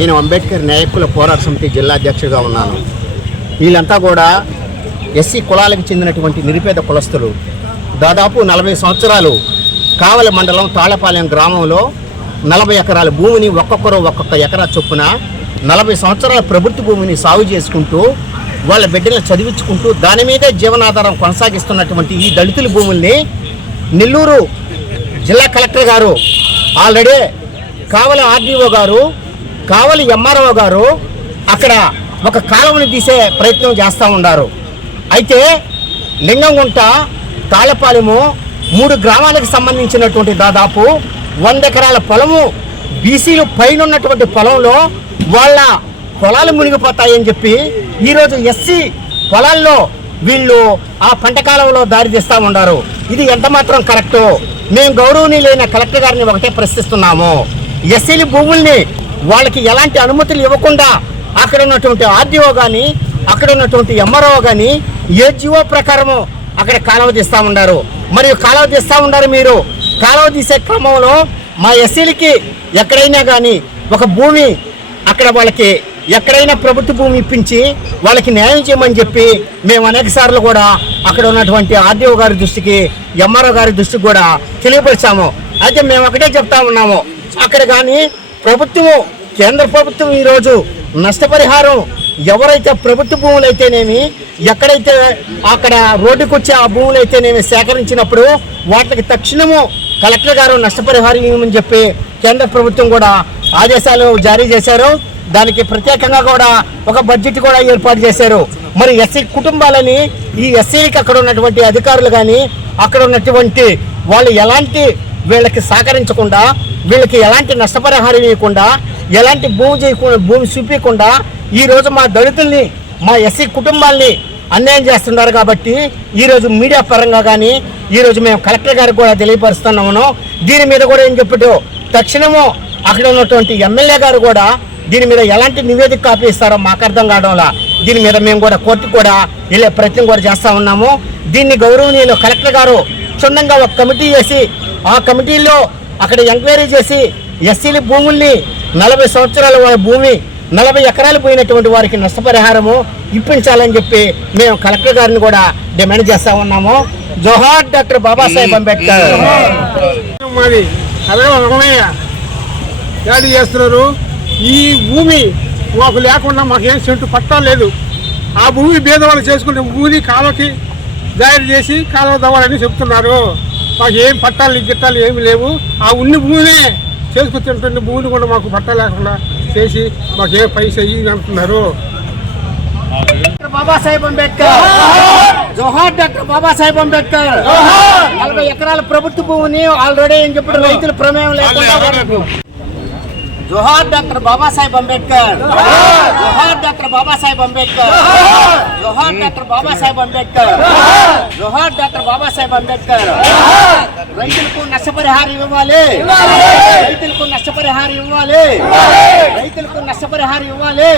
నేను అంబేద్కర్ న్యాయకుల పోరాట సమితి జిల్లా అధ్యక్షుడిగా ఉన్నాను. వీళ్ళంతా కూడా ఎస్సీ కులాలకు చెందినటువంటి నిరుపేద కులస్తులు. దాదాపు 40 సంవత్సరాలు కావలి మండలం తాళపాలెం గ్రామంలో 40 ఎకరాల భూమిని ఒక్కొక్కరు ఒక్కొక్క ఎకరా చొప్పున 40 సంవత్సరాల ప్రభుత్వ భూమిని సాగు చేసుకుంటూ వాళ్ళ బిడ్డలను చదివించుకుంటూ దాని మీదే జీవనాధారం కొనసాగిస్తున్నటువంటి ఈ దళితుల భూముల్ని నెల్లూరు జిల్లా కలెక్టర్ గారు ఆల్రెడీ కావలి ఆర్డీఓ గారు, కావలి ఎంఆర్ఓ గారు అక్కడ ఒక కాలువని తీసే ప్రయత్నం చేస్తూ ఉన్నారు. అయితే లింగంగుంట, తాళపాలెము 3 గ్రామాలకు సంబంధించినటువంటి దాదాపు 100 ఎకరాల పొలము బీసీలు పైన ఉన్నటువంటి పొలంలో వాళ్ళ పొలాలు మునిగిపోతాయని చెప్పి ఈరోజు ఎస్సీ పొలాల్లో వీళ్ళు ఆ పంట కాలంలో దారి తీస్తూ ఉన్నారు. ఇది ఎంత మాత్రం కరెక్టో మేము గౌరవనీయులైన కలెక్టర్ గారిని ఒకటే ప్రశ్నిస్తున్నాము. ఎస్సీల భూముల్ని వాళ్ళకి ఎలాంటి అనుమతులు ఇవ్వకుండా అక్కడ ఉన్నటువంటి ఆర్డీఓ కానీ, అక్కడ ఉన్నటువంటి ఎంఆర్ఓ కానీ ఏ జీవో ప్రకారము అక్కడ కాలువ తీస్తూ ఉన్నారు. మరియు కాలువ తీస్తూ ఉన్నారు. మీరు కాలువ తీసే క్రమంలో మా ఎస్సీలకి ఎక్కడైనా కానీ ఒక భూమి అక్కడ వాళ్ళకి ఎక్కడైనా ప్రభుత్వ భూమి ఇప్పించి వాళ్ళకి న్యాయం చేయమని చెప్పి మేము అనేక సార్లు కూడా అక్కడ ఉన్నటువంటి ఆర్డీఓ గారి దృష్టికి, ఎంఆర్ఓ గారి దృష్టికి కూడా తెలియపరిచాము. అయితే మేము ఒకటే చెప్తా ఉన్నాము, అక్కడ కానీ ప్రభుత్వము, కేంద్ర ప్రభుత్వం ఈరోజు నష్టపరిహారం ఎవరైతే ప్రభుత్వ భూములు అయితేనేమి, ఎక్కడైతే అక్కడ రోడ్డుకు వచ్చే ఆ భూములు అయితేనేమి సేకరించినప్పుడు వాటికి తక్షణము కలెక్టర్ గారు నష్టపరిహారం ఇవ్వమని చెప్పి కేంద్ర ప్రభుత్వం కూడా ఆదేశాలు జారీ చేశారు. దానికి ప్రత్యేకంగా కూడా ఒక బడ్జెట్ కూడా ఏర్పాటు చేశారు. మరి ఎస్సీ కుటుంబాలని, ఈ ఎస్సీకి అక్కడ ఉన్నటువంటి అధికారులు కానీ, అక్కడ ఉన్నటువంటి వాళ్ళు ఎలాంటి వీళ్ళకి సహకరించకుండా, వీళ్ళకి ఎలాంటి నష్టపరిహారం ఇవ్వకుండా, ఎలాంటి భూమి చూపించకుండా ఈరోజు మా దళితుల్ని, మా ఎస్సీ కుటుంబాల్ని అన్యాయం చేస్తున్నారు. కాబట్టి ఈరోజు మీడియా పరంగా కానీ ఈరోజు మేము కలెక్టర్ గారికి కూడా తెలియపరుస్తున్నాము. దీని మీద కూడా ఏం చెప్పాడు, తక్షణము అక్కడ ఉన్నటువంటి ఎమ్మెల్యే గారు కూడా దీని మీద ఎలాంటి నివేదిక కాపీ ఇస్తారో మాకు అర్థం కావడంలా దీని మీద మేము కూడా కోర్టుకు కూడా వెళ్ళే ప్రయత్నం కూడా చేస్తూ ఉన్నాము. దీన్ని గౌరవనీయులు కలెక్టర్ గారు క్షుణ్ణంగా ఒక కమిటీ చేసి ఆ కమిటీలో అక్కడ ఎంక్వైరీ చేసి ఎస్సీల భూముల్ని 40 సంవత్సరాల భూమి 40 ఎకరాలు పోయినటువంటి వారికి నష్టపరిహారము ఇప్పించాలని చెప్పి మేము కలెక్టర్ గారిని కూడా డిమాండ్ చేస్తూ ఉన్నాము. జోహార్ డాక్టర్ బాబాసాహెబ్ అంబేద్కర్. మాది యాడ్ చేస్తున్నారు. ఈ భూమి మాకు లేకుండా మాకేం సెంటు పట్టా లేదు. ఆ భూమి భేదవాళ్ళు చేసుకునే భూమిని కాలువకి జారీ చేసి కాలువ దవ్వాలని చెప్తున్నారు. మాకు ఏం పట్టాలు గిట్టాలు ఏమి లేవు. ఆ ఉన్ని భూమినే చేసుకుతుంటే భూమిని కూడా మాకు పట్టా లేకుండా చేసి మాకు ఏ పైసా ఇవి అంటున్నారు. బాబాసాహెబ్ అంబేద్కర్, జోహార్ డాక్టర్ బాబాసాహెబ్ అంబేద్కర్. 40 ఎకరాల ప్రభుత్వ భూమిని ఆల్రెడీ ఏం చెప్పాడు, రైతుల ప్రమేయం లేకుండా. జోహార్ డాక్టర్ బాబాసాహెబ్ అంబేద్కర్, జోహార్ డాక్టర్ బాబాసాహెబ్ అంబేద్కర్, జోహార్ డాక్టర్ బాబాసాహెబ్ అంబేద్కర్, జోహార్ డాక్టర్ బాబాసాహెబ్ అంబేద్కర్. రైతులకు నష్టపరిహారం ఇవ్వాలి, రైతులకు నష్టపరిహారం ఇవ్వాలి, రైతులకు నష్టపరిహారం ఇవ్వాలి.